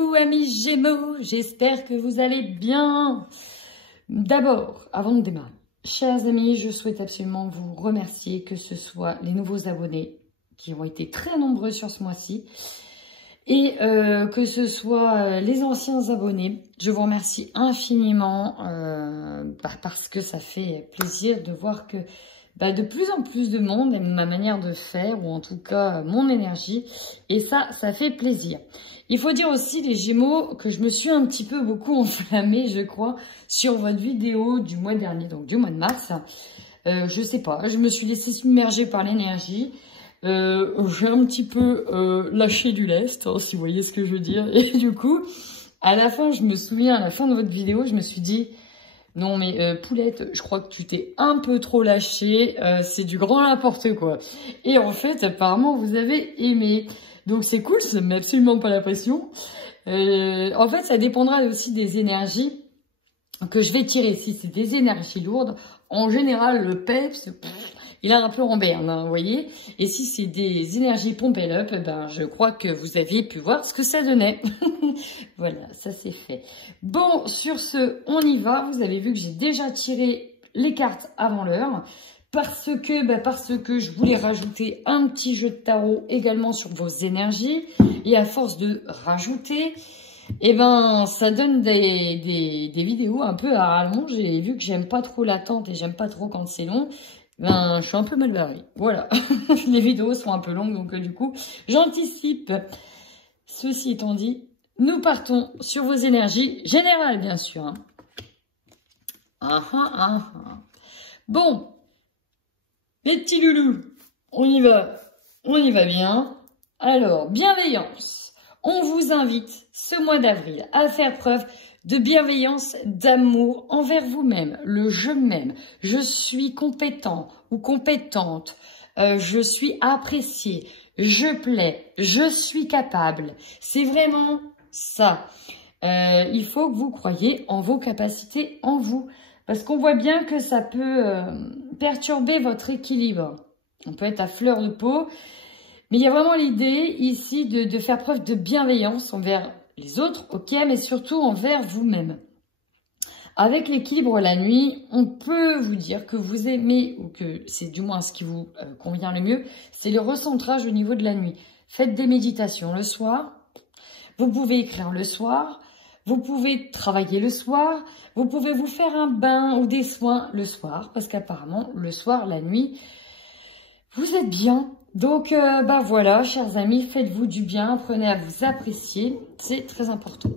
vous, amis Gémeaux? J'espère que vous allez bien. D'abord, avant de démarrer, chers amis, je souhaite absolument vous remercier, que ce soit les nouveaux abonnés qui ont été très nombreux sur ce mois-ci et que ce soit les anciens abonnés. Je vous remercie infiniment parce que ça fait plaisir de voir que de plus en plus de monde aime ma manière de faire, ou en tout cas mon énergie, et ça fait plaisir. Il faut dire aussi, les Gémeaux, que je me suis un petit peu beaucoup enflammée, je crois, sur votre vidéo du mois dernier, donc du mois de mars. Je sais pas, je me suis laissée submerger par l'énergie. J'ai un petit peu lâché du lest, hein, si vous voyez ce que je veux dire. Et du coup, à la fin, je me souviens, à la fin de votre vidéo, je me suis dit... Non mais Poulette, je crois que tu t'es un peu trop lâchée, c'est du grand n'importe quoi. Et en fait, apparemment, vous avez aimé. Donc c'est cool, ça ne met absolument pas la pression. En fait, ça dépendra aussi des énergies que je vais tirer. Si c'est des énergies lourdes, en général, le peps, il a un peu en berne, hein, vous voyez. Et si c'est des énergies pompées up, je crois que vous aviez pu voir ce que ça donnait. Voilà, ça c'est fait. Bon, sur ce, on y va. Vous avez vu que j'ai déjà tiré les cartes avant l'heure. Parce que je voulais rajouter un petit jeu de tarot également sur vos énergies. Et à force de rajouter... ça donne des vidéos un peu à rallonge. Et vu que j'aime pas trop l'attente et j'aime pas trop quand c'est long, je suis un peu mal barrée. Voilà. Les vidéos sont un peu longues, donc du coup, j'anticipe. Ceci étant dit, nous partons sur vos énergies générales, bien sûr. Bon, les petits loulous, on y va bien. Alors, bienveillance. On vous invite ce mois d'avril à faire preuve de bienveillance, d'amour envers vous-même. Le je m'aime, je suis compétent ou compétente, je suis apprécié, je plais, je suis capable. C'est vraiment ça. Il faut que vous croyiez en vos capacités, en vous. Parce qu'on voit bien que ça peut perturber votre équilibre. On peut être à fleur de peau. Mais il y a vraiment l'idée ici de faire preuve de bienveillance envers les autres, ok, mais surtout envers vous-même. Avec l'équilibre la nuit, on peut vous dire que vous aimez, ou que c'est du moins ce qui vous convient le mieux, c'est le recentrage au niveau de la nuit. Faites des méditations le soir, vous pouvez écrire le soir, vous pouvez travailler le soir, vous pouvez vous faire un bain ou des soins le soir, parce qu'apparemment, le soir, la nuit, vous êtes bien. Donc, voilà, chers amis, faites-vous du bien, apprenez à vous apprécier, c'est très important.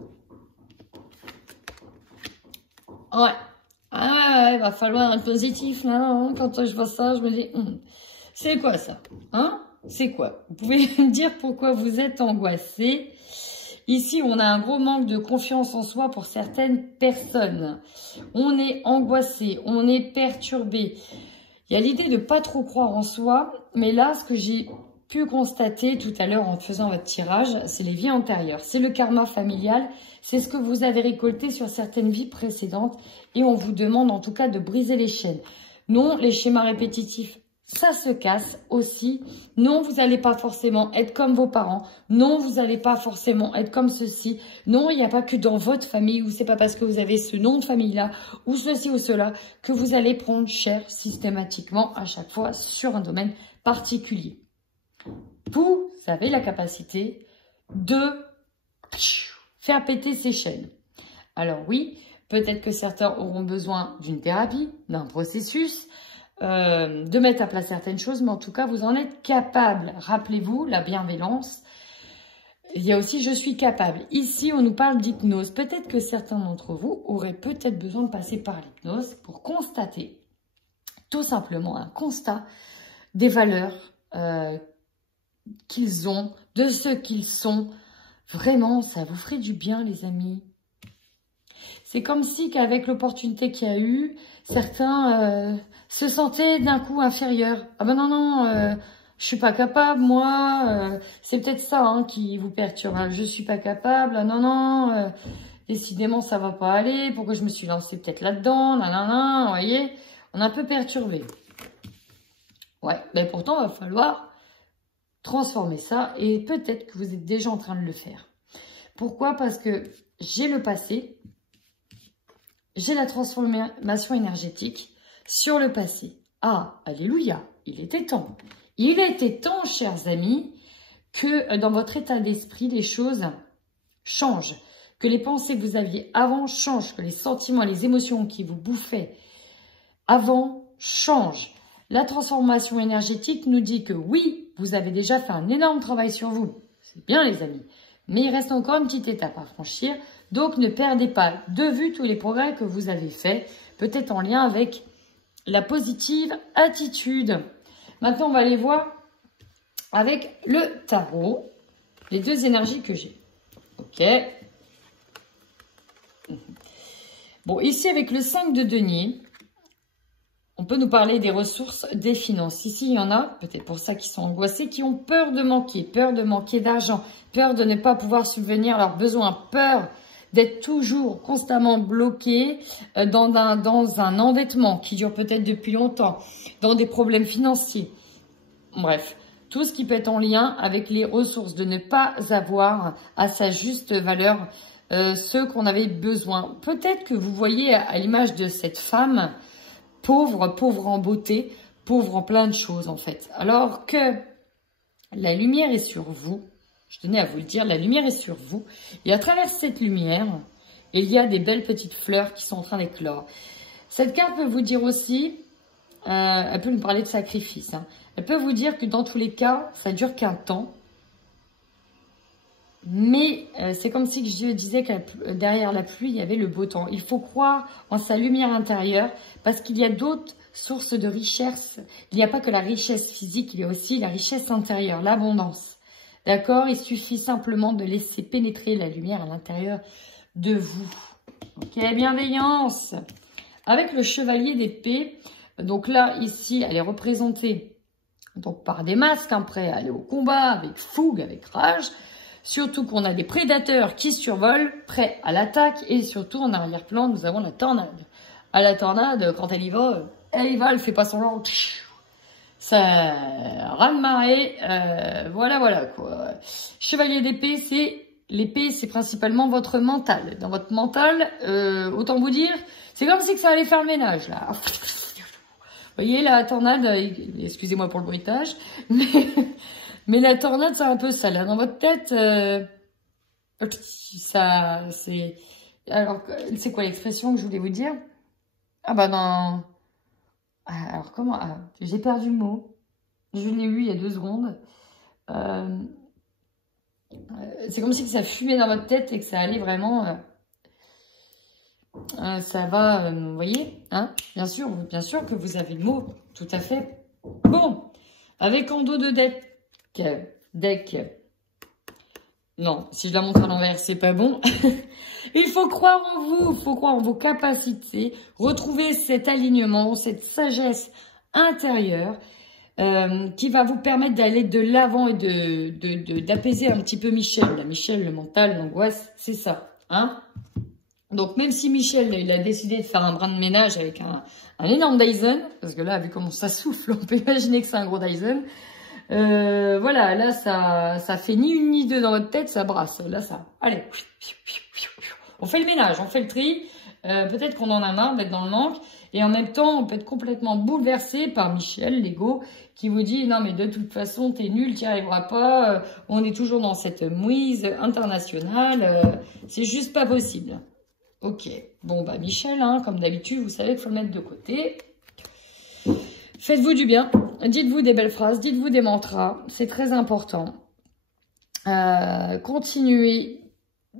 Ouais, il va falloir un positif, là, hein. Quand je vois ça, je me dis, c'est quoi ça, hein? C'est quoi? Vous pouvez me dire pourquoi vous êtes angoissé? Ici, on a un gros manque de confiance en soi pour certaines personnes. On est angoissé, on est perturbé. Il y a l'idée de pas trop croire en soi, mais là, ce que j'ai pu constater tout à l'heure en faisant votre tirage, c'est les vies antérieures. C'est le karma familial, c'est ce que vous avez récolté sur certaines vies précédentes et on vous demande en tout cas de briser les chaînes. Non, les schémas répétitifs, ça se casse aussi. Non, vous n'allez pas forcément être comme vos parents. Non, vous n'allez pas forcément être comme ceci. Non, il n'y a pas que dans votre famille, ou c'est pas parce que vous avez ce nom de famille-là, ou ceci ou cela, que vous allez prendre cher systématiquement à chaque fois sur un domaine particulier. Vous avez la capacité de faire péter ces chaînes. Alors oui, peut-être que certains auront besoin d'une thérapie, d'un processus, de mettre à plat certaines choses, mais en tout cas, vous en êtes capable. Rappelez-vous, la bienveillance. Il y a aussi « je suis capable ». Ici, on nous parle d'hypnose. Peut-être que certains d'entre vous auraient peut-être besoin de passer par l'hypnose pour constater, tout simplement, un constat des valeurs qu'ils ont, de ce qu'ils sont. Vraiment, ça vous ferait du bien, les amis. C'est comme si qu'avec l'opportunité qu'il y a eu, certains se sentaient d'un coup inférieurs. Ah ben non, je suis pas capable, moi. C'est peut-être ça hein, qui vous perturbe. Hein. Je suis pas capable. Ah non, décidément ça va pas aller. Pourquoi je me suis lancée peut-être là-dedans. Vous voyez, on est un peu perturbé. Ouais, mais pourtant il va falloir transformer ça et peut-être que vous êtes déjà en train de le faire. Pourquoi? Parce que j'ai le passé, j'ai la transformation énergétique sur le passé. Ah, alléluia, il était temps. Il était temps, chers amis, que dans votre état d'esprit, les choses changent. Que les pensées que vous aviez avant changent. Que les sentiments, les émotions qui vous bouffaient avant changent. La transformation énergétique nous dit que oui, vous avez déjà fait un énorme travail sur vous. C'est bien, les amis. Mais il reste encore une petite étape à franchir. Donc, ne perdez pas de vue tous les progrès que vous avez faits. Peut-être en lien avec la positive attitude. Maintenant, on va aller voir avec le tarot les deux énergies que j'ai. Ok. Bon, ici, avec le 5 de denier, on peut nous parler des ressources, des finances. Ici, il y en a, peut-être pour ça, qui sont angoissés, qui ont peur de manquer d'argent, peur de ne pas pouvoir subvenir à leurs besoins, peur d'être toujours constamment bloqués dans un endettement qui dure peut-être depuis longtemps, dans des problèmes financiers. Bref, tout ce qui peut être en lien avec les ressources, de ne pas avoir à sa juste valeur ce qu'on avait besoin. Peut-être que vous voyez à l'image de cette femme, pauvre en beauté, pauvre en plein de choses en fait. Alors que la lumière est sur vous, je tenais à vous le dire, la lumière est sur vous. Et à travers cette lumière, il y a des belles petites fleurs qui sont en train d'éclore. Cette carte peut vous dire aussi, elle peut nous parler de sacrifice. Hein. Elle peut vous dire que dans tous les cas, ça dure qu'un temps. Mais c'est comme si je disais que derrière la pluie, il y avait le beau temps. Il faut croire en sa lumière intérieure parce qu'il y a d'autres sources de richesse. Il n'y a pas que la richesse physique, il y a aussi la richesse intérieure, l'abondance. D'accord? Il suffit simplement de laisser pénétrer la lumière à l'intérieur de vous. Ok, bienveillance. Avec le chevalier d'épée, donc là, ici, elle est représentée donc par des masques, hein, prêts à aller au combat, avec fougue, avec rage. Surtout qu'on a des prédateurs qui survolent, prêts à l'attaque. Et surtout, en arrière-plan, nous avons la tornade. À la tornade, quand elle y va, elle fait pas son long. Ça raz-de-marée. Voilà, quoi. Chevalier d'épée, l'épée, c'est principalement votre mental. Dans votre mental, autant vous dire, c'est comme si que ça allait faire le ménage, là. Vous voyez, la tornade, excusez-moi pour le bruitage, mais la tornade, c'est un peu ça, là. Dans votre tête, ça, c'est... Alors, c'est quoi l'expression que je voulais vous dire? Ah bah non... Alors, comment... Ah, j'ai perdu le mot. Je l'ai eu il y a 2 secondes. C'est comme si ça fumait dans votre tête et que ça allait vraiment... ça va, vous voyez, hein, bien sûr que vous avez le mot, tout à fait. Bon, avec en dos de deck, non, si je la montre à l'envers, c'est pas bon. Il faut croire en vous, il faut croire en vos capacités, retrouver cet alignement, cette sagesse intérieure qui va vous permettre d'aller de l'avant et d'apaiser un petit peu Michel. La Michel, le mental, l'angoisse, c'est ça, hein. Donc, même si Michel, il a décidé de faire un brin de ménage avec un énorme Dyson, parce que là, vu comment ça souffle, on peut imaginer que c'est un gros Dyson. Voilà, là, ça fait ni une ni deux dans votre tête, ça brasse. Là, ça, allez, on fait le ménage, on fait le tri. Peut-être qu'on en a marre d'être dans le manque. Et en même temps, on peut être complètement bouleversé par Michel, l'ego, qui vous dit « Non, mais de toute façon, t'es nul, t'y arriveras pas. On est toujours dans cette mouise internationale. C'est juste pas possible. » Ok, bon bah Michel, hein, comme d'habitude, vous savez qu'il faut le mettre de côté. Faites-vous du bien, dites-vous des belles phrases, dites-vous des mantras, c'est très important. Continuez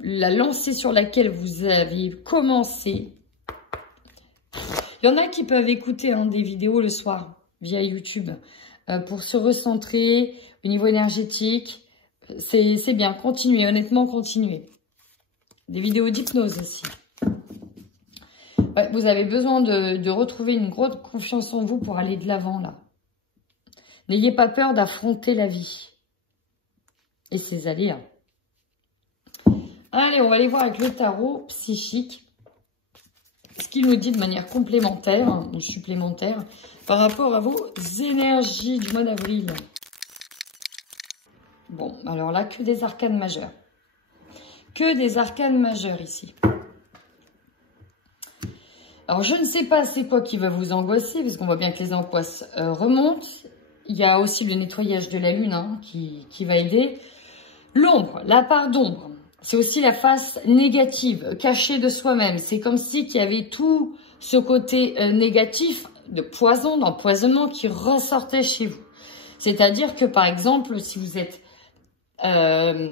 la lancée sur laquelle vous avez commencé. Il y en a qui peuvent écouter des vidéos le soir via YouTube pour se recentrer au niveau énergétique. C'est bien, continuez, honnêtement, continuez. Des vidéos d'hypnose aussi. Ouais, vous avez besoin de retrouver une grosse confiance en vous pour aller de l'avant, là. N'ayez pas peur d'affronter la vie et ses aléas. Allez, on va aller voir avec le tarot psychique ce qu'il nous dit de manière complémentaire ou supplémentaire par rapport à vos énergies du mois d'avril. Bon, alors là, que des arcanes majeures. que des arcanes majeures ici. Alors, je ne sais pas c'est quoi qui va vous angoisser, parce qu'on voit bien que les angoisses remontent. Il y a aussi le nettoyage de la lune hein, qui va aider. L'ombre, la part d'ombre, c'est aussi la face négative, cachée de soi-même. C'est comme si qu'il y avait tout ce côté négatif de poison, d'empoisonnement qui ressortait chez vous. C'est-à-dire que, par exemple, si vous êtes... je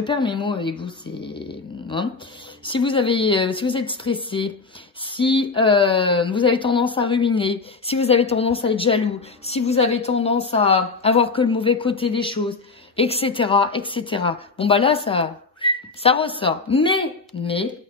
perds mes mots avec vous, c'est... Hein, si vous êtes stressé, si vous avez tendance à ruminer, si vous avez tendance à être jaloux, si vous avez tendance à avoir que le mauvais côté des choses, etc., etc. Bon, bah là, ça ressort. Mais,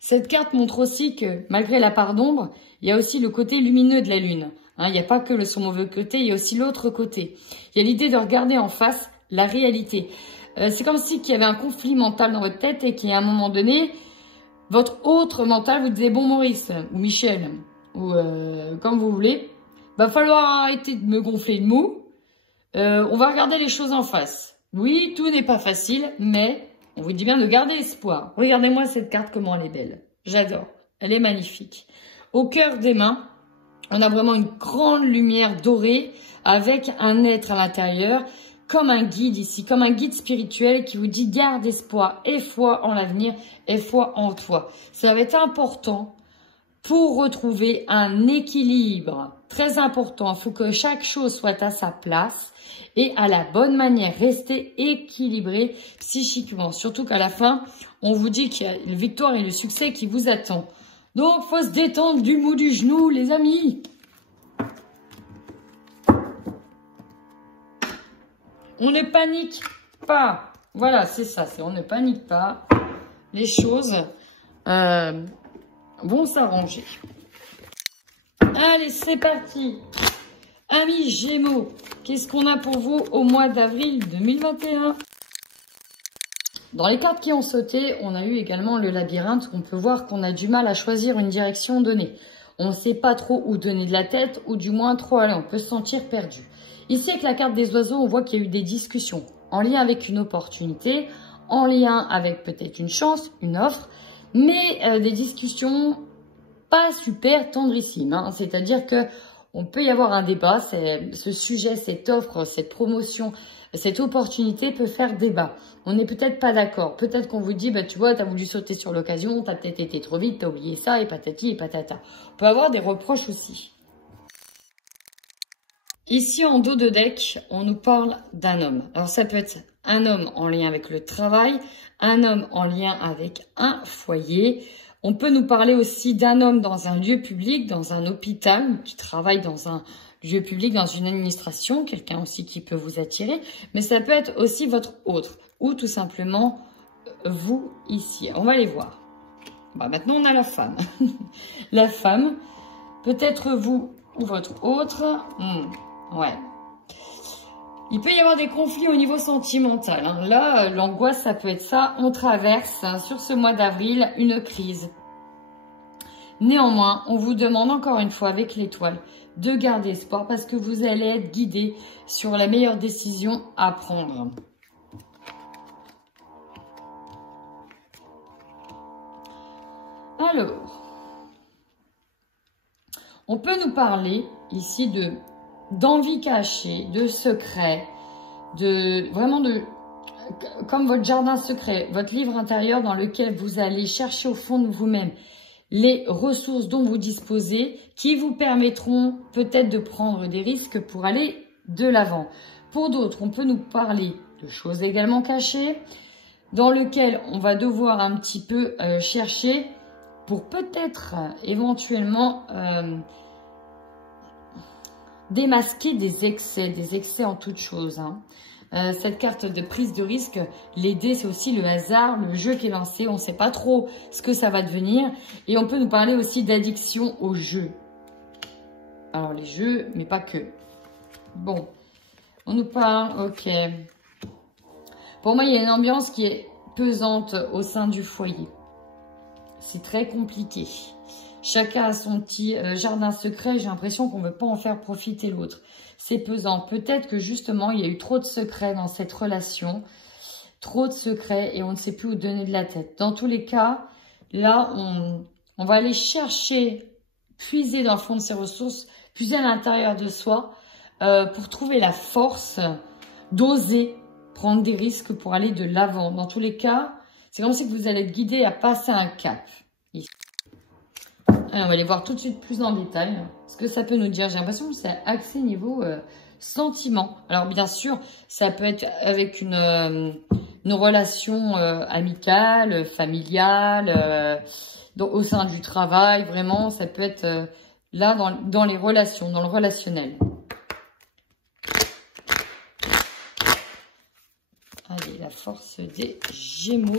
cette carte montre aussi que, malgré la part d'ombre, il y a aussi le côté lumineux de la lune. Hein, il n'y a pas que son mauvais côté, il y a aussi l'autre côté. Il y a l'idée de regarder en face la réalité. C'est comme si qu'il y avait un conflit mental dans votre tête et qu'à un moment donné, votre autre mental vous disait « Bon Maurice, ou Michel, ou comme vous voulez, va falloir arrêter de me gonfler le mou. On va regarder les choses en face. Oui, tout n'est pas facile, mais on vous dit bien de garder espoir. Regardez-moi cette carte, comment elle est belle. J'adore. Elle est magnifique. Au cœur des mains, on a vraiment une grande lumière dorée avec un être à l'intérieur, comme un guide ici, comme un guide spirituel qui vous dit garde espoir et foi en l'avenir et foi en toi. Ça va être important pour retrouver un équilibre très important. Il faut que chaque chose soit à sa place et à la bonne manière. Rester équilibré psychiquement. Surtout qu'à la fin, on vous dit qu'il y a la victoire et le succès qui vous attend. Donc, faut se détendre du bout du genou, les amis. On ne panique pas. Voilà, c'est ça. On ne panique pas. Les choses vont s'arranger. Allez, c'est parti. Amis Gémeaux, qu'est-ce qu'on a pour vous au mois d'avril 2021 ? Dans les cartes qui ont sauté, on a eu également le labyrinthe. On peut voir qu'on a du mal à choisir une direction donnée. On ne sait pas trop où donner de la tête, ou du moins trop aller. On peut se sentir perdu. Ici, avec la carte des oiseaux, on voit qu'il y a eu des discussions en lien avec une opportunité, en lien avec peut-être une chance, une offre, mais des discussions pas super tendrissimes. Hein. C'est-à-dire que on peut y avoir un débat. Ce sujet, cette offre, cette promotion, cette opportunité peut faire débat. On n'est peut-être pas d'accord. Peut-être qu'on vous dit, bah, tu vois, tu as voulu sauter sur l'occasion, tu as peut-être été trop vite, tu as oublié ça, et patati et patata. On peut avoir des reproches aussi. Ici, en dos de deck, on nous parle d'un homme. Alors, ça peut être un homme en lien avec le travail, un homme en lien avec un foyer. On peut nous parler aussi d'un homme dans un lieu public, dans un hôpital, qui travaille dans un lieu public, dans une administration, quelqu'un aussi qui peut vous attirer. Mais ça peut être aussi votre autre, ou tout simplement vous ici. On va les voir. Bah, maintenant, on a la femme. La femme, peut-être vous ou votre autre. Ouais. Il peut y avoir des conflits au niveau sentimental. Hein. Là, l'angoisse, ça peut être ça. On traverse sur ce mois d'avril une crise. Néanmoins, on vous demande encore une fois avec l'étoile de garder espoir parce que vous allez être guidé sur la meilleure décision à prendre. Alors, on peut nous parler ici d'envie cachée, de secret, comme votre jardin secret, votre livre intérieur dans lequel vous allez chercher au fond de vous-même les ressources dont vous disposez qui vous permettront peut-être de prendre des risques pour aller de l'avant. Pour d'autres, on peut nous parler de choses également cachées dans lesquelles on va devoir un petit peu chercher pour peut-être éventuellement démasquer des excès en toute chose. Hein. Cette carte de prise de risque, l'aider, c'est aussi le hasard, le jeu qui est lancé. On ne sait pas trop ce que ça va devenir. Et on peut nous parler aussi d'addiction aux jeux. Alors, les jeux, mais pas que. Bon, on nous parle, ok. Pour moi, il y a une ambiance qui est pesante au sein du foyer. C'est très compliqué. Chacun a son petit jardin secret. J'ai l'impression qu'on ne veut pas en faire profiter l'autre. C'est pesant. Peut-être que justement, il y a eu trop de secrets dans cette relation. trop de secrets et on ne sait plus où donner de la tête. Dans tous les cas, là, on va aller chercher, puiser dans le fond de ses ressources, puiser à l'intérieur de soi pour trouver la force d'oser prendre des risques pour aller de l'avant. Dans tous les cas, c'est comme si vous allez être guidé à passer un cap. Ici. Alors, on va aller voir tout de suite plus en détail ce que ça peut nous dire. J'ai l'impression que c'est axé niveau sentiment. Alors, bien sûr, ça peut être avec une relation amicale, familiale, au sein du travail. Vraiment, ça peut être là dans les relations, dans le relationnel. Allez, la force des Gémeaux.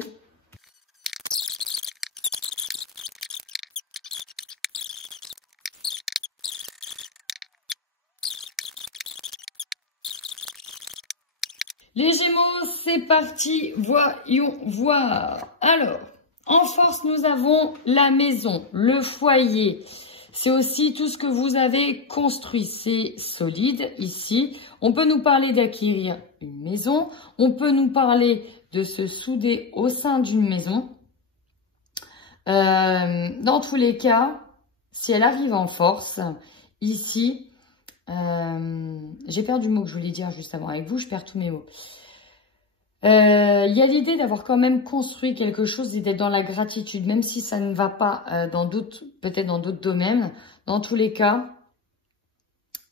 Les Gémeaux, c'est parti, voyons voir. Alors, en force, nous avons la maison, le foyer. C'est aussi tout ce que vous avez construit, c'est solide ici. On peut nous parler d'acquérir une maison, on peut nous parler de se souder au sein d'une maison. Dans tous les cas, si elle arrive en force, ici... j'ai perdu le mot que je voulais dire juste avant avec vous, je perds tous mes mots. Il y a l'idée d'avoir quand même construit quelque chose et d'être dans la gratitude, même si ça ne va pas peut-être dans d'autres domaines. Dans tous les cas,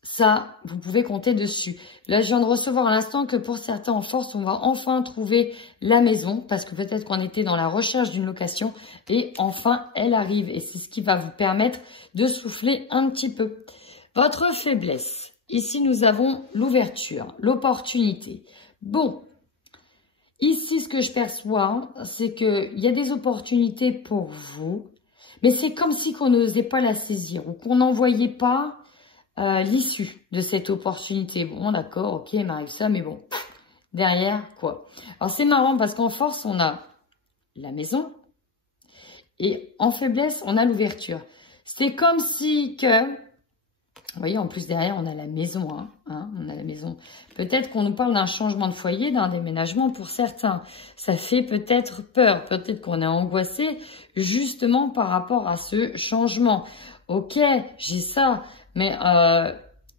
ça, vous pouvez compter dessus. Là, je viens de recevoir à l'instant que pour certains en force, on va enfin trouver la maison, parce que peut-être qu'on était dans la recherche d'une location, et enfin, elle arrive. Et c'est ce qui va vous permettre de souffler un petit peu. Votre faiblesse, ici nous avons l'ouverture, l'opportunité. Bon, ici ce que je perçois, c'est qu'il y a des opportunités pour vous, mais c'est comme si on n'osait pas la saisir ou qu'on n'en voyait pas l'issue de cette opportunité. Bon, d'accord, ok, il m'arrive ça, mais bon, derrière, quoi? Alors c'est marrant parce qu'en force, on a la maison et en faiblesse, on a l'ouverture. C'est comme si que... Vous voyez, en plus, derrière, on a la maison. On a la maison. Peut-être qu'on nous parle d'un changement de foyer, d'un déménagement pour certains. Ça fait peut-être peur. Peut-être qu'on est angoissé justement par rapport à ce changement. Ok, j'ai ça. Mais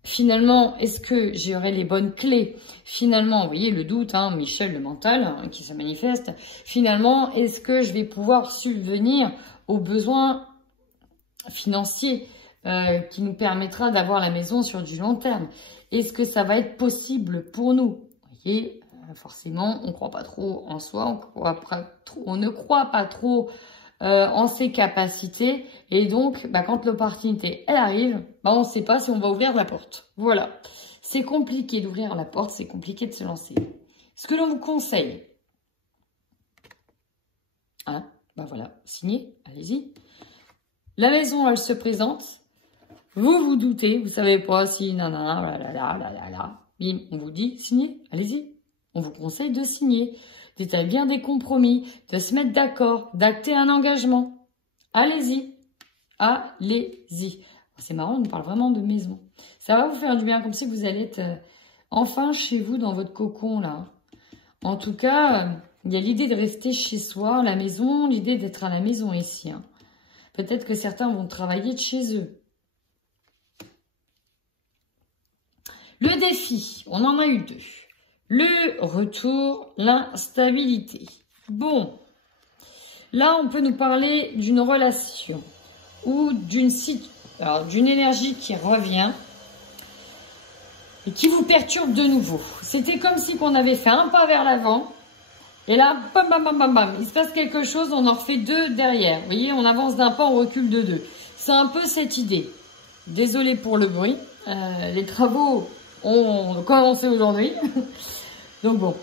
finalement, est-ce que j'aurai les bonnes clés? Finalement, vous voyez, le doute, Michel, le mental, qui se manifeste. Finalement, est-ce que je vais pouvoir subvenir aux besoins financiers qui nous permettra d'avoir la maison sur du long terme? Est-ce que ça va être possible pour nous? Vous voyez, forcément, on ne croit pas trop en soi, on ne croit pas trop en ses capacités. Et donc, quand l'opportunité, elle arrive, on ne sait pas si on va ouvrir la porte. Voilà. C'est compliqué d'ouvrir la porte, c'est compliqué de se lancer. Ce que l'on vous conseille, voilà, signez, allez-y. La maison, elle se présente. Vous vous doutez, vous savez pas si nanana, bim, on vous dit signez, allez-y. On vous conseille de signer, d'établir des compromis, de se mettre d'accord, d'acter un engagement. Allez-y, allez-y. C'est marrant, on nous parle vraiment de maison. Ça va vous faire du bien, comme si vous allez être enfin chez vous dans votre cocon là. En tout cas, il y a l'idée de rester chez soi, la maison, l'idée d'être à la maison ici. Peut-être que certains vont travailler de chez eux. Le défi, on en a eu deux. Le retour, l'instabilité. Bon, là on peut nous parler d'une relation ou d'une énergie qui revient et qui vous perturbe de nouveau. C'était comme si on avait fait un pas vers l'avant et là, bam, bam, bam, bam, bam, il se passe quelque chose, on en refait deux derrière. Vous voyez, on avance d'un pas, on recule de deux. C'est un peu cette idée. Désolée pour le bruit, les travaux ont commencé aujourd'hui. Donc bon.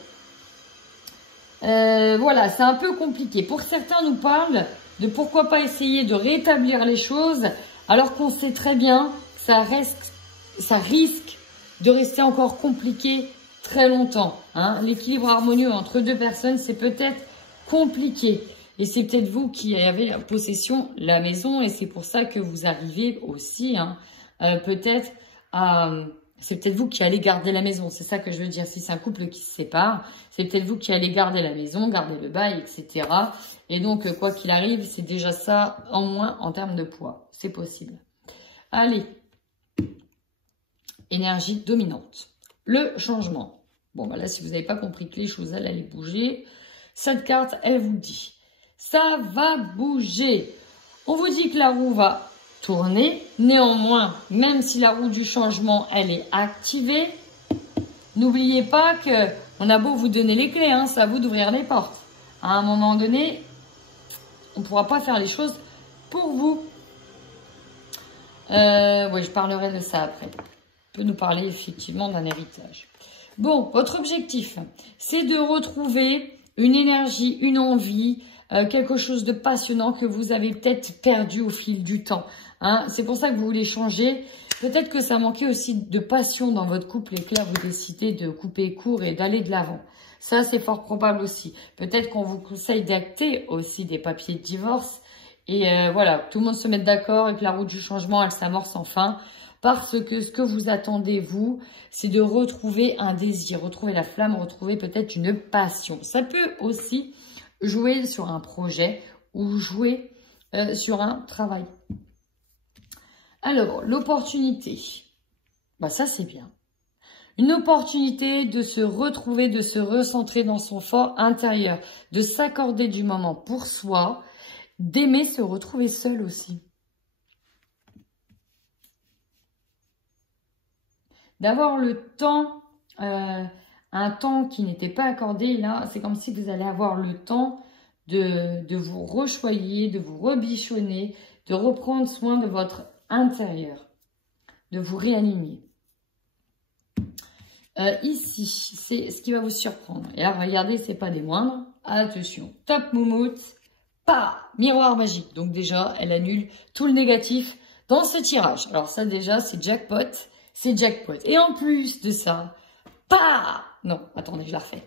Voilà, c'est un peu compliqué. Pour certains, nous parlent de pourquoi pas essayer de rétablir les choses, alors qu'on sait très bien que ça risque de rester encore compliqué très longtemps. L'équilibre harmonieux entre deux personnes, c'est peut-être compliqué. Et c'est peut-être vous qui avez en possession la maison et c'est pour ça que vous arrivez aussi peut-être à c'est peut-être vous qui allez garder la maison. C'est ça que je veux dire. Si c'est un couple qui se sépare, c'est peut-être vous qui allez garder la maison, garder le bail, etc. Et donc, quoi qu'il arrive, c'est déjà ça en moins en termes de poids. C'est possible. Allez. Énergie dominante. Le changement. Bon, bah là, si vous n'avez pas compris que les choses allaient bouger, cette carte, elle vous dit, ça va bouger. On vous dit que la roue va tourner. Néanmoins, même si la roue du changement, elle est activée, n'oubliez pas que on a beau vous donner les clés, hein, c'est à vous d'ouvrir les portes. À un moment donné, on ne pourra pas faire les choses pour vous. Oui, je parlerai de ça après. On peut nous parler effectivement d'un héritage. Bon, votre objectif, c'est de retrouver une énergie, une envie, quelque chose de passionnant que vous avez peut-être perdu au fil du temps. Hein. C'est pour ça que vous voulez changer. Peut-être que ça manquait aussi de passion dans votre couple et que là, vous décidez de couper court et d'aller de l'avant. Ça, c'est fort probable aussi. Peut-être qu'on vous conseille d'acter aussi des papiers de divorce. Et voilà, tout le monde se met d'accord et que la route du changement, elle s'amorce enfin. Parce que ce que vous attendez, vous, c'est de retrouver un désir, retrouver la flamme, retrouver peut-être une passion. Ça peut aussi jouer sur un projet ou jouer sur un travail. Alors, l'opportunité, bah ça c'est bien. Une opportunité de se retrouver, de se recentrer dans son fort intérieur, de s'accorder du moment pour soi, d'aimer se retrouver seul aussi. D'avoir le temps, un temps qui n'était pas accordé, là, c'est comme si vous allez avoir le temps de vous rechoyer, de vous rebichonner, de reprendre soin de votre intérieur, de vous réaligner. Ici, c'est ce qui va vous surprendre. Et là, regardez, c'est pas des moindres. Attention, top moumoute, pas miroir magique. Donc déjà, elle annule tout le négatif dans ce tirage. Alors ça déjà, c'est jackpot. C'est jackpot. Et en plus de ça, pas, non, attendez, je la refais.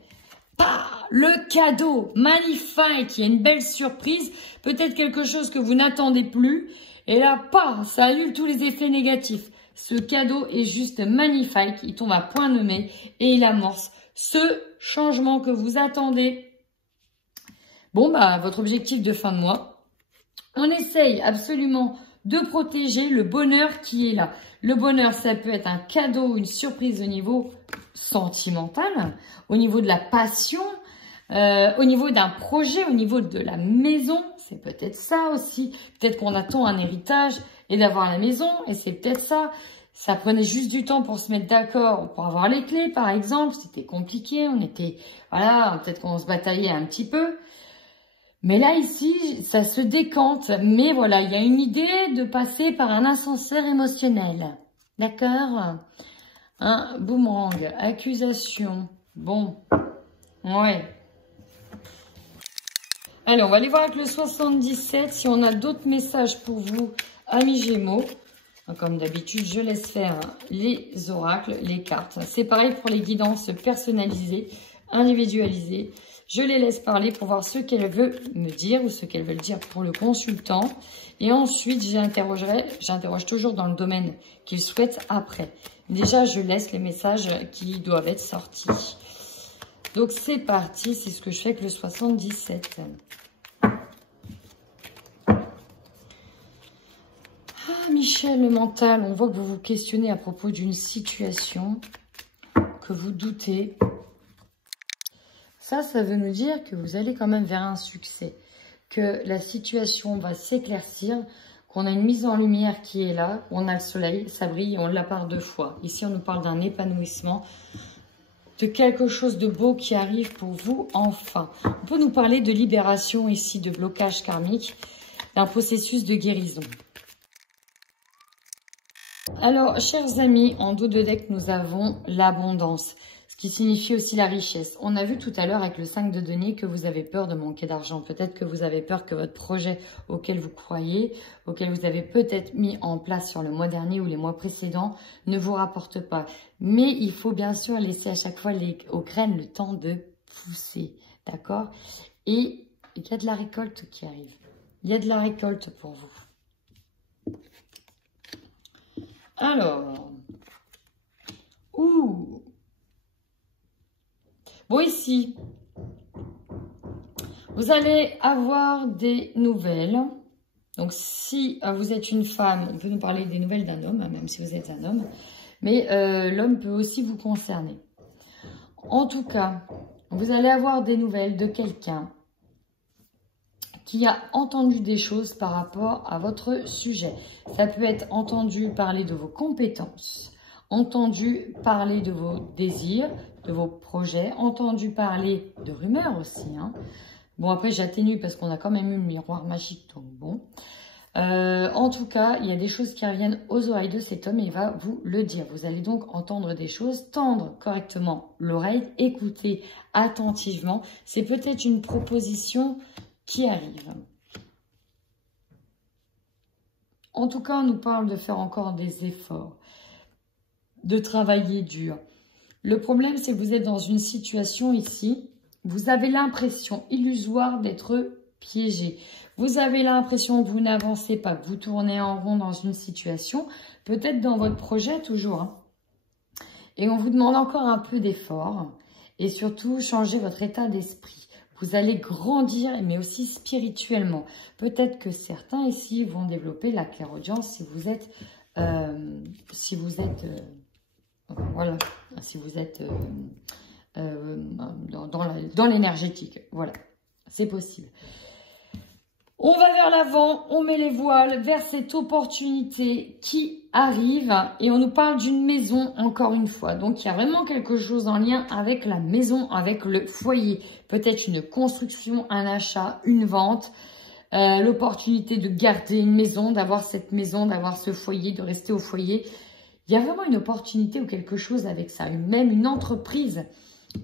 Pas le cadeau magnifique, il y a une belle surprise, peut-être quelque chose que vous n'attendez plus. Et là, pas, ça annule tous les effets négatifs. Ce cadeau est juste magnifique, il tombe à point nommé et il amorce ce changement que vous attendez. Bon, bah, votre objectif de fin de mois, on essaye absolument de protéger le bonheur qui est là. Le bonheur, ça peut être un cadeau, une surprise au niveau sentimental, au niveau de la passion, au niveau d'un projet, au niveau de la maison. C'est peut-être ça aussi. Peut-être qu'on attend un héritage et d'avoir la maison, et c'est peut-être ça. Ça prenait juste du temps pour se mettre d'accord, pour avoir les clés, par exemple. C'était compliqué, on était, voilà, peut-être qu'on se bataillait un petit peu. Mais là, ici, ça se décante. Mais voilà, il y a une idée de passer par un ascenseur émotionnel. D'accord? Un boomerang, accusation. Bon, ouais. Allez, on va aller voir avec le 77 si on a d'autres messages pour vous, amis Gémeaux. Comme d'habitude, je laisse faire les oracles, les cartes. C'est pareil pour les guidances personnalisées, individualisées. Je les laisse parler pour voir ce qu'elles veulent me dire ou ce qu'elles veulent dire pour le consultant. Et ensuite, j'interroge toujours dans le domaine qu'ils souhaitent après. Déjà, je laisse les messages qui doivent être sortis. Donc, c'est parti. C'est ce que je fais avec le 77. Ah, Michel, le mental. On voit que vous vous questionnez à propos d'une situation, que vous doutez. Ça veut nous dire que vous allez quand même vers un succès, que la situation va s'éclaircir, qu'on a une mise en lumière qui est là, on a le soleil, ça brille, on l'a par deux fois. Ici, on nous parle d'un épanouissement, de quelque chose de beau qui arrive pour vous enfin. On peut nous parler de libération ici, de blocage karmique, d'un processus de guérison. Alors, chers amis, en dos de deck, nous avons l'abondance. Ce qui signifie aussi la richesse. On a vu tout à l'heure avec le 5 de denier que vous avez peur de manquer d'argent. Peut-être que vous avez peur que votre projet auquel vous croyez, auquel vous avez peut-être mis en place sur le mois dernier ou les mois précédents, ne vous rapporte pas. Mais il faut bien sûr laisser à chaque fois aux graines le temps de pousser. D'accord? Et il y a de la récolte qui arrive. Il y a de la récolte pour vous. Alors... Ouh. Bon, ici, vous allez avoir des nouvelles. Donc, si vous êtes une femme, on peut nous parler des nouvelles d'un homme, hein, même si vous êtes un homme. Mais l'homme peut aussi vous concerner. En tout cas, vous allez avoir des nouvelles de quelqu'un qui a entendu des choses par rapport à votre sujet. Ça peut être entendu parler de vos compétences, entendu parler de vos désirs, de vos projets, entendu parler de rumeurs aussi. Hein. Bon, après, j'atténue parce qu'on a quand même eu le miroir magique, donc bon. En tout cas, il y a des choses qui reviennent aux oreilles de cet homme et il va vous le dire. Vous allez donc entendre des choses, tendre correctement l'oreille, écouter attentivement. C'est peut-être une proposition qui arrive. En tout cas, on nous parle de faire encore des efforts, de travailler dur. Le problème, c'est que vous êtes dans une situation ici, vous avez l'impression illusoire d'être piégé. Vous avez l'impression que vous n'avancez pas, que vous tournez en rond dans une situation, peut-être dans votre projet toujours. Hein. Et on vous demande encore un peu d'effort et surtout changer votre état d'esprit. Vous allez grandir, mais aussi spirituellement. Peut-être que certains ici vont développer la clairaudience si vous êtes, voilà, si vous êtes dans l'énergétique. Voilà, c'est possible. On va vers l'avant, on met les voiles vers cette opportunité qui arrive et on nous parle d'une maison encore une fois. Donc, il y a vraiment quelque chose en lien avec la maison, avec le foyer. Peut-être une construction, un achat, une vente, l'opportunité de garder une maison, d'avoir cette maison, d'avoir ce foyer, de rester au foyer. Il y a vraiment une opportunité ou quelque chose avec ça, même une entreprise,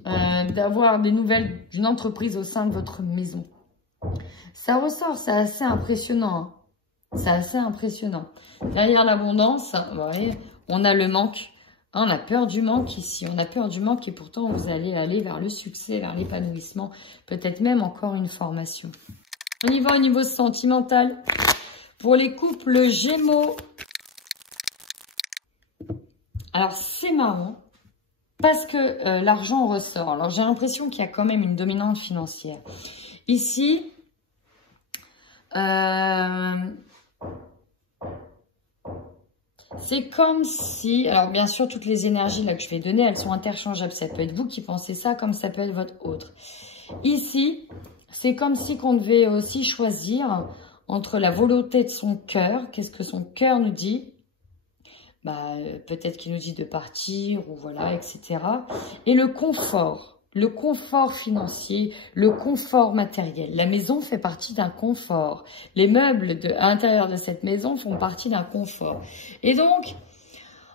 d'avoir des nouvelles d'une entreprise au sein de votre maison. Ça ressort, c'est assez impressionnant. Hein. C'est assez impressionnant. Derrière l'abondance, vous voyez, on a le manque. Hein, on a peur du manque ici. On a peur du manque et pourtant, vous allez aller vers le succès, vers l'épanouissement. Peut-être même encore une formation. On y va au niveau sentimental. Pour les couples Gémeaux. Alors, c'est marrant. Parce que l'argent ressort. Alors, j'ai l'impression qu'il y a quand même une dominante financière. Ici, c'est comme si, alors bien sûr, toutes les énergies là que je vais donner, elles sont interchangeables. Ça peut être vous qui pensez ça, comme ça peut être votre autre. Ici, c'est comme si qu'on devait aussi choisir entre la volonté de son cœur, qu'est-ce que son cœur nous dit, bah, peut-être qu'il nous dit de partir, ou voilà, etc. Et le confort financier, le confort matériel. La maison fait partie d'un confort. Les meubles à l'intérieur de cette maison font partie d'un confort. Et donc,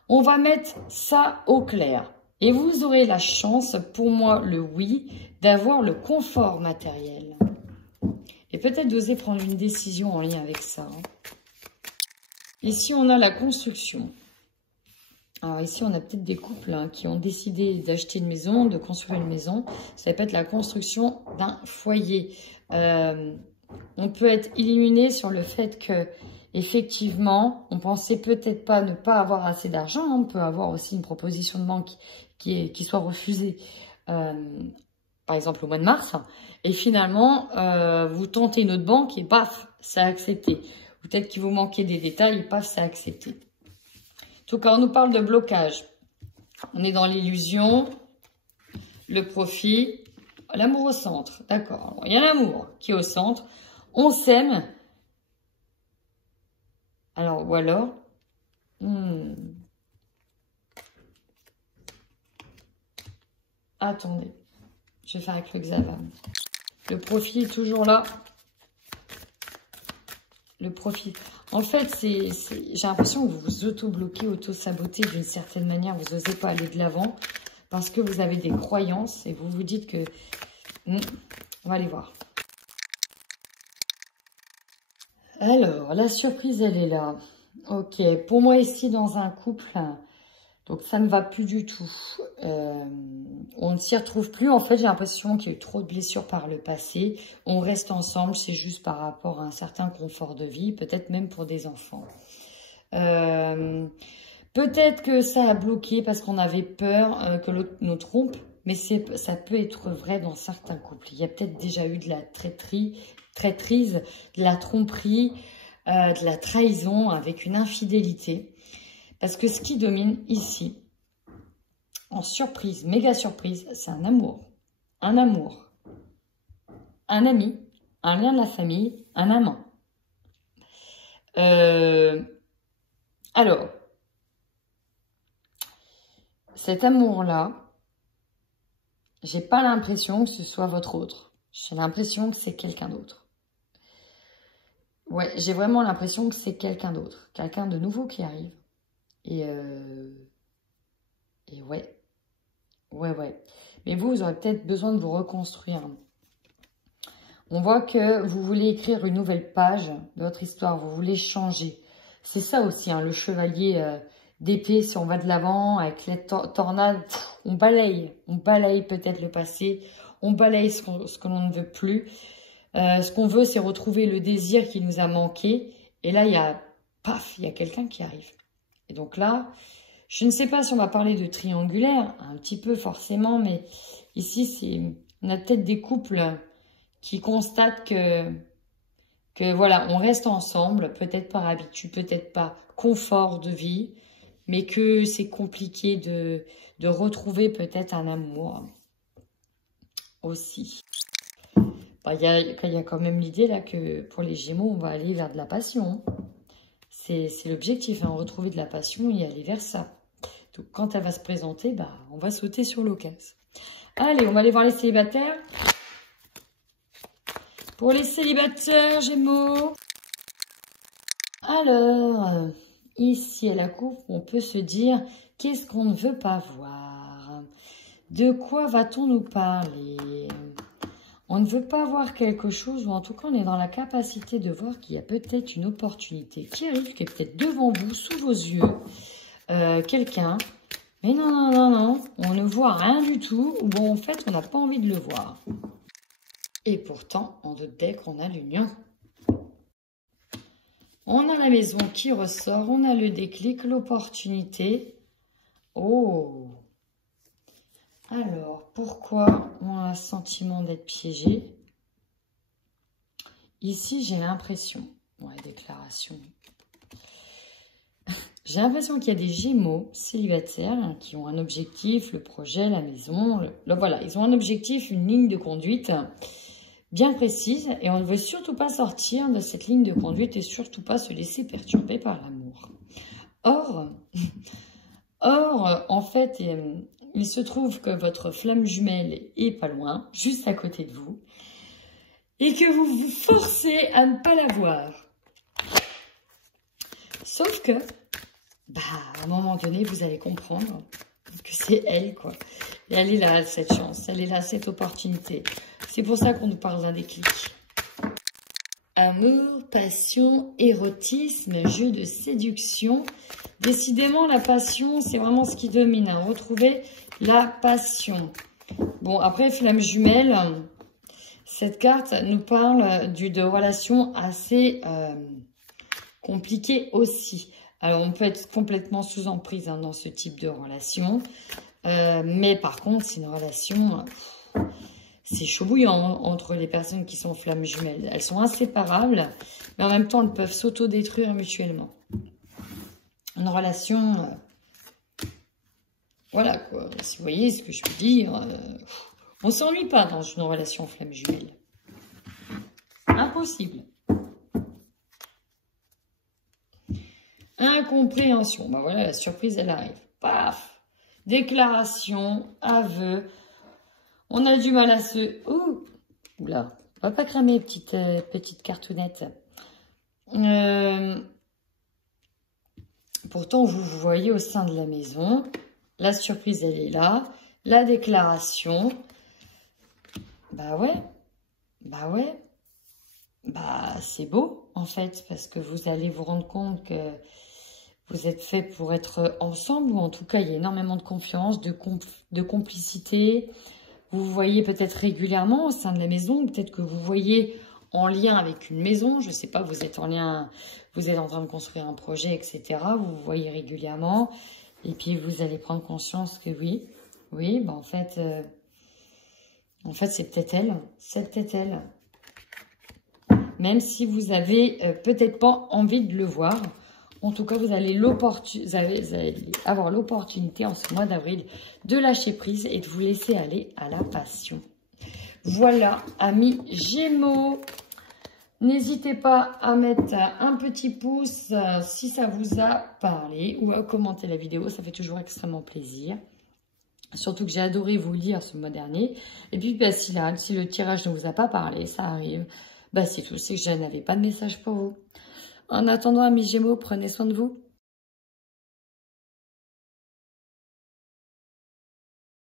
on va mettre ça au clair. Et vous aurez la chance, pour moi, le oui, d'avoir le confort matériel. Et peut-être d'oser prendre une décision en lien avec ça. Ici, on a la construction. Alors ici, on a peut-être des couples hein, qui ont décidé d'acheter une maison, de construire une maison. Ça peut être la construction d'un foyer. On peut être illuminé sur le fait que, effectivement, on pensait peut-être pas ne pas avoir assez d'argent. On peut avoir aussi une proposition de banque qui soit refusée, par exemple au mois de mars. Et finalement, vous tentez une autre banque et paf, c'est accepté. Peut-être qu'il vous manquait des détails et paf, c'est accepté. En tout cas, on nous parle de blocage. On est dans l'illusion, le profit, l'amour au centre. D'accord. Il y a l'amour qui est au centre. On s'aime. Alors, ou alors... Attendez. Je vais faire avec le hexagramme. Le profit est toujours là. Le profit. En fait, j'ai l'impression que vous vous auto-bloquez, auto-sabotez d'une certaine manière. Vous n'osez pas aller de l'avant parce que vous avez des croyances et vous vous dites que... on va aller voir. Alors, la surprise, elle est là. Ok, pour moi ici, dans un couple, donc ça ne va plus du tout. On ne s'y retrouve plus. En fait, j'ai l'impression qu'il y a eu trop de blessures par le passé. On reste ensemble, c'est juste par rapport à un certain confort de vie, peut-être même pour des enfants. Peut-être que ça a bloqué parce qu'on avait peur que l'autre nous trompe, mais ça peut être vrai dans certains couples. Il y a peut-être déjà eu de la traîtrise, de la tromperie, de la trahison avec une infidélité. Parce que ce qui domine ici, en surprise, méga surprise, c'est un amour. Un amour. Un ami, un lien de la famille, un amant. Alors, cet amour-là, j'ai pas l'impression que ce soit votre autre. J'ai l'impression que c'est quelqu'un d'autre. Ouais, j'ai vraiment l'impression que c'est quelqu'un d'autre. Quelqu'un de nouveau qui arrive. Et ouais. Ouais. Mais vous aurez peut-être besoin de vous reconstruire. On voit que vous voulez écrire une nouvelle page de votre histoire. Vous voulez changer. C'est ça aussi, hein, le chevalier d'épée. Si on va de l'avant avec la tornade, on balaye peut-être le passé. On balaye ce que l'on ne veut plus. Ce qu'on veut, c'est retrouver le désir qui nous a manqué. Et là, il y a quelqu'un qui arrive. Et donc là, je ne sais pas si on va parler de triangulaire, un petit peu forcément, mais ici, on a peut-être des couples qui constatent que voilà, on reste ensemble, peut-être par habitude, peut-être pas confort de vie, mais que c'est compliqué de retrouver peut-être un amour aussi. Il y a quand même l'idée là que pour les Gémeaux, on va aller vers de la passion. C'est l'objectif, hein, retrouver de la passion et aller vers ça. Donc quand elle va se présenter, on va sauter sur l'occasion. Allez, on va aller voir les célibataires. Pour les célibataires, Gémeaux. Alors, ici à la coupe, on peut se dire, qu'est-ce qu'on ne veut pas voir? De quoi va-t-on nous parler? On ne veut pas voir quelque chose, ou en tout cas, on est dans la capacité de voir qu'il y a peut-être une opportunité qui arrive, qui est peut-être devant vous, sous vos yeux. Quelqu'un. Mais non, on ne voit rien du tout. Ou bon, en fait, on n'a pas envie de le voir. Et pourtant, on doute dès qu'on a l'union. On a la maison qui ressort, on a le déclic, l'opportunité. Oh! Alors, pourquoi on a le sentiment d'être piégé? Ici, j'ai l'impression, ouais, déclaration. J'ai l'impression qu'il y a des Gémeaux célibataires qui ont un objectif, le projet, la maison. Voilà, ils ont un objectif, une ligne de conduite bien précise. Et on ne veut surtout pas sortir de cette ligne de conduite et surtout pas se laisser perturber par l'amour. Or, en fait, il se trouve que votre flamme jumelle est pas loin, juste à côté de vous. Et que vous vous forcez à ne pas la voir. Sauf que... à un moment donné, vous allez comprendre que c'est elle, quoi. Et elle est là, cette chance. Elle est là, cette opportunité. C'est pour ça qu'on nous parle d'un déclic. Amour, passion, érotisme, jeu de séduction. Décidément, la passion, c'est vraiment ce qui domine. Hein. Retrouver la passion. Bon, après, flamme jumelle, cette carte nous parle de relations assez compliquées aussi. Alors, on peut être complètement sous emprise dans ce type de relation. Mais par contre, c'est une relation... c'est chaud bouillant entre les personnes qui sont flammes jumelles. Elles sont inséparables, mais en même temps, elles peuvent s'autodétruire mutuellement. Une relation... voilà, quoi. Si vous voyez ce que je peux dire, on ne s'ennuie pas dans une relation flamme jumelle. Impossible. Incompréhension. Voilà, la surprise, elle arrive. Paf! Déclaration, aveu. On a du mal à se... Oula, on va pas cramer, petite cartonnette. Pourtant, vous voyez au sein de la maison. La surprise, elle est là. La déclaration. Ouais. C'est beau, en fait, parce que vous allez vous rendre compte que vous êtes fait pour être ensemble, ou en tout cas, il y a énormément de confiance, de complicité. Vous vous voyez peut-être régulièrement au sein de la maison, peut-être que vous voyez en lien avec une maison. Je ne sais pas, vous êtes en lien, vous êtes en train de construire un projet, etc. Vous vous voyez régulièrement. Et puis, vous allez prendre conscience que oui, bah en fait, c'est peut-être elle. C'est peut-être elle. Même si vous avez peut-être pas envie de le voir. En tout cas, vous allez avoir l'opportunité en ce mois d'avril de lâcher prise et de vous laisser aller à la passion. Voilà, amis Gémeaux. N'hésitez pas à mettre un petit pouce si ça vous a parlé ou à commenter la vidéo. Ça fait toujours extrêmement plaisir. Surtout que j'ai adoré vous lire ce mois dernier. Et puis, bah, si le tirage ne vous a pas parlé, ça arrive. Bah, c'est tout. C'est que je n'avais pas de message pour vous. En attendant, amis Gémeaux, prenez soin de vous.